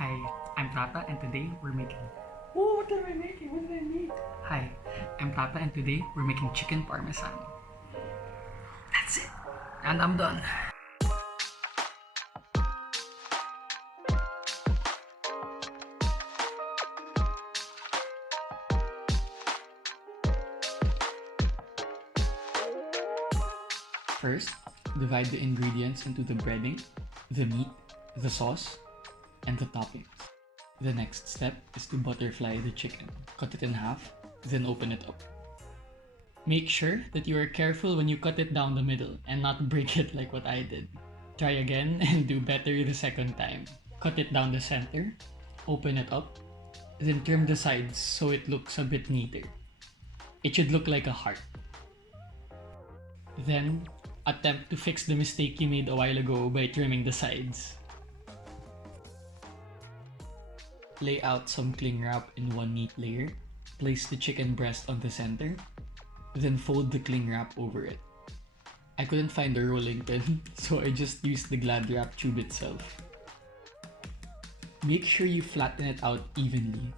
Hi, I'm Tata and today we're making. Oh, what am I making? What did I make? Hi, I'm Tata and today we're making chicken parmesan. That's it. And I'm done. First, divide the ingredients into the breading, the meat, the sauce, and the toppings. The next step is to butterfly the chicken. Cut it in half, then open it up. Make sure that you are careful when you cut it down the middle and not break it like what I did. Try again and do better the second time. Cut it down the center, open it up, then trim the sides so it looks a bit neater. It should look like a heart. Then, attempt to fix the mistake you made a while ago by trimming the sides. Lay out some cling wrap in one neat layer. Place the chicken breast on the center. Then fold the cling wrap over it. I couldn't find a rolling pin, so I just used the Glad wrap tube itself. Make sure you flatten it out evenly.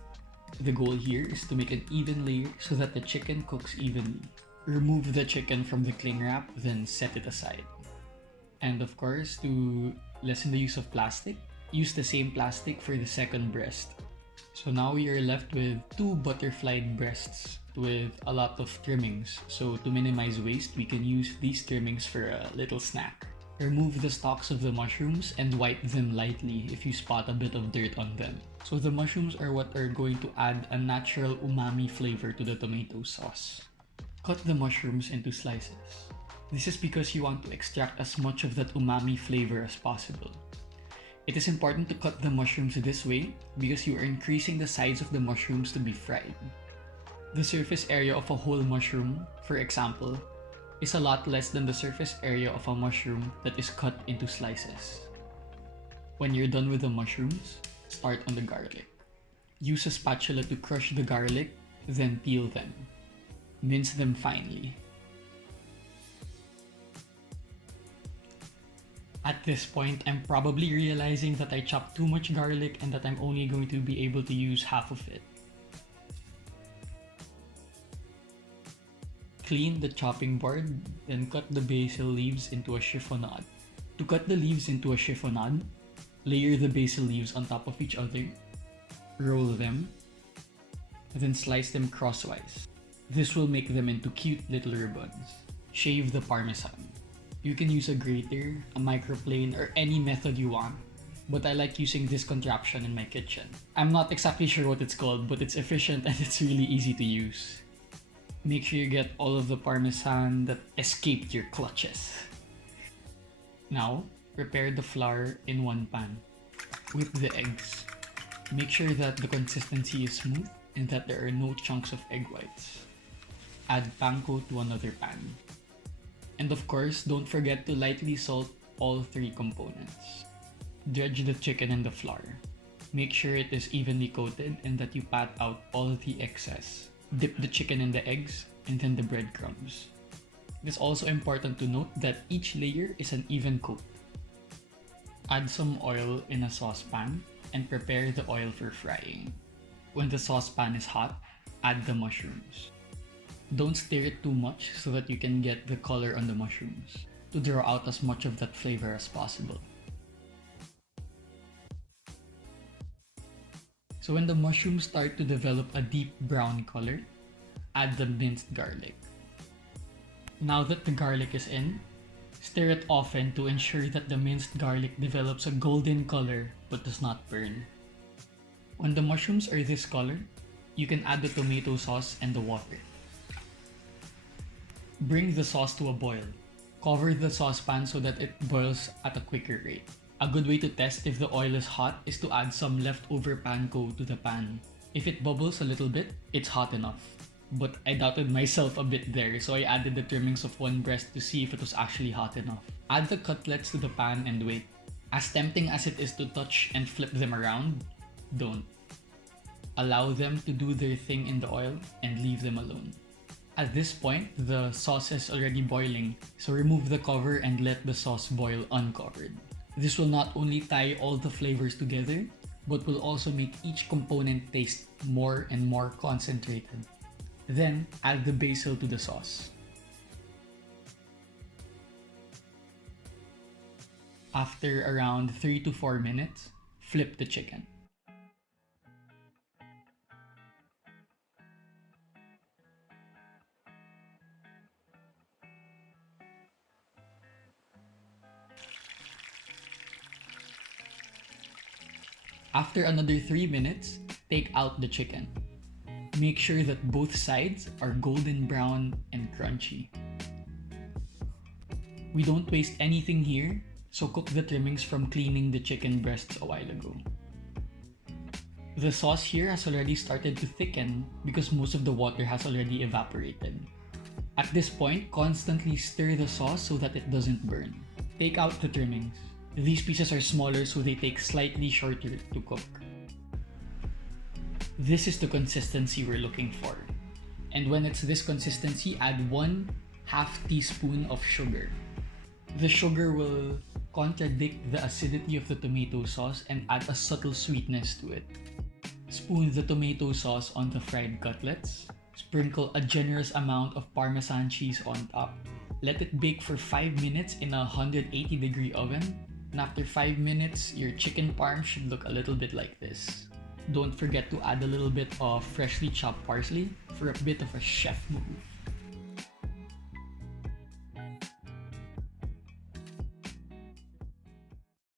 The goal here is to make an even layer so that the chicken cooks evenly. Remove the chicken from the cling wrap, then set it aside. And of course, to lessen the use of plastic, use the same plastic for the second breast. So now we are left with two butterflied breasts with a lot of trimmings. So to minimize waste, we can use these trimmings for a little snack. Remove the stalks of the mushrooms and wipe them lightly if you spot a bit of dirt on them. So the mushrooms are what are going to add a natural umami flavor to the tomato sauce. Cut the mushrooms into slices. This is because you want to extract as much of that umami flavor as possible. It is important to cut the mushrooms this way because you are increasing the size of the mushrooms to be fried. The surface area of a whole mushroom, for example, is a lot less than the surface area of a mushroom that is cut into slices. When you're done with the mushrooms, start on the garlic. Use a spatula to crush the garlic, then peel them. Mince them finely. At this point, I'm probably realizing that I chopped too much garlic and that I'm only going to be able to use half of it. Clean the chopping board, then cut the basil leaves into a chiffonade. To cut the leaves into a chiffonade, layer the basil leaves on top of each other, roll them, then slice them crosswise. This will make them into cute little ribbons. Shave the parmesan. You can use a grater, a microplane, or any method you want, but I like using this contraption in my kitchen. I'm not exactly sure what it's called, but it's efficient and it's really easy to use. Make sure you get all of the parmesan that escaped your clutches. Now, prepare the flour in one pan. Whip the eggs. Make sure that the consistency is smooth and that there are no chunks of egg whites. Add panko to another pan. And of course, don't forget to lightly salt all three components. Dredge the chicken in the flour. Make sure it is evenly coated and that you pat out all the excess. Dip the chicken in the eggs and then the breadcrumbs. It is also important to note that each layer is an even coat. Add some oil in a saucepan and prepare the oil for frying. When the saucepan is hot, add the mushrooms. Don't stir it too much so that you can get the color on the mushrooms to draw out as much of that flavor as possible. So when the mushrooms start to develop a deep brown color, add the minced garlic. Now that the garlic is in, stir it often to ensure that the minced garlic develops a golden color but does not burn. When the mushrooms are this color, you can add the tomato sauce and the water. Bring the sauce to a boil. Cover the saucepan so that it boils at a quicker rate. A good way to test if the oil is hot is to add some leftover panko to the pan. If it bubbles a little bit, it's hot enough. But I doubted myself a bit there, so I added the trimmings of one breast to see if it was actually hot enough. Add the cutlets to the pan and wait. As tempting as it is to touch and flip them around, don't. Allow them to do their thing in the oil and leave them alone. At this point, the sauce is already boiling, so remove the cover and let the sauce boil uncovered. This will not only tie all the flavors together, but will also make each component taste more and more concentrated. Then add the basil to the sauce. After around 3 to 4 minutes, flip the chicken. After another 3 minutes, take out the chicken. Make sure that both sides are golden brown and crunchy. We don't waste anything here, so cook the trimmings from cleaning the chicken breasts a while ago. The sauce here has already started to thicken because most of the water has already evaporated. At this point, constantly stir the sauce so that it doesn't burn. Take out the trimmings. These pieces are smaller so they take slightly shorter to cook. This is the consistency we're looking for. And when it's this consistency, add 1/2 teaspoon of sugar. The sugar will contradict the acidity of the tomato sauce and add a subtle sweetness to it. Spoon the tomato sauce on the fried cutlets. Sprinkle a generous amount of parmesan cheese on top. Let it bake for 5 minutes in a 180-degree oven. And after 5 minutes, your chicken parm should look a little bit like this. Don't forget to add a little bit of freshly chopped parsley for a bit of a chef move.